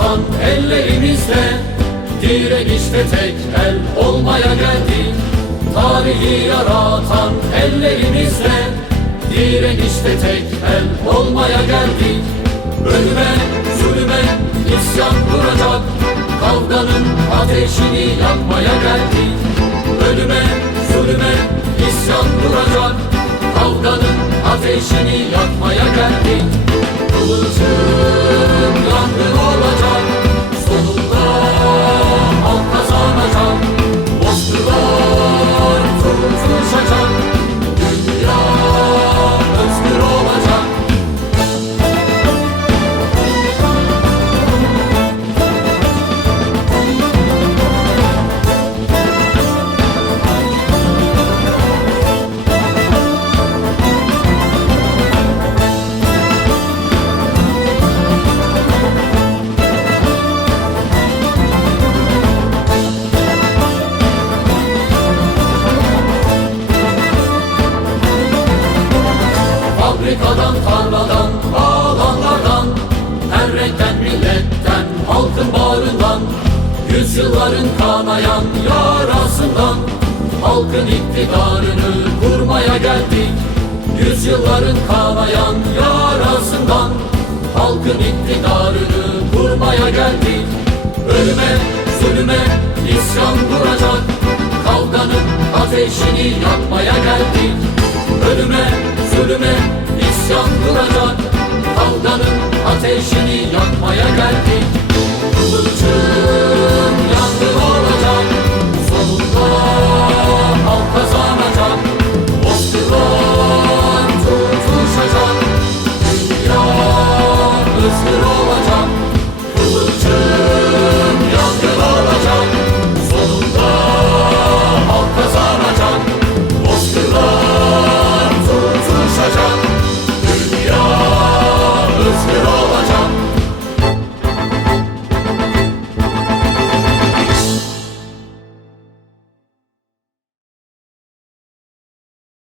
yaratan ellerimizle, direnişte tek el olmaya geldik. Tarihi yaratan ellerimizle, direnişte tek el olmaya geldik. Ölüme, zulüme isyan kuracak, kavganın ateşini yakmaya geldik. Ölüme, zulüme isyan kuracak, kavganın ateşini yakmaya geldik. Kılıcın yangın olacak, sonunda halk kazanacak. Bozkırlar tutuşacak, dünya özgür olacak. Fabrikadan, tarladan, alanlardan, her renkten, milletten, halkın bağrından, yüzyılların kanayan yarasından, halkın iktidarını kurmaya geldik. Yüzyılların kanayan yarasından, halkın iktidarını kurmaya geldik. Ölüme, zulüme isyan kuracak, kavganın ateşini yakmaya geldik. Ölüme, zulüme isyan kuracak, kavganın ateşini yakmaya geldik.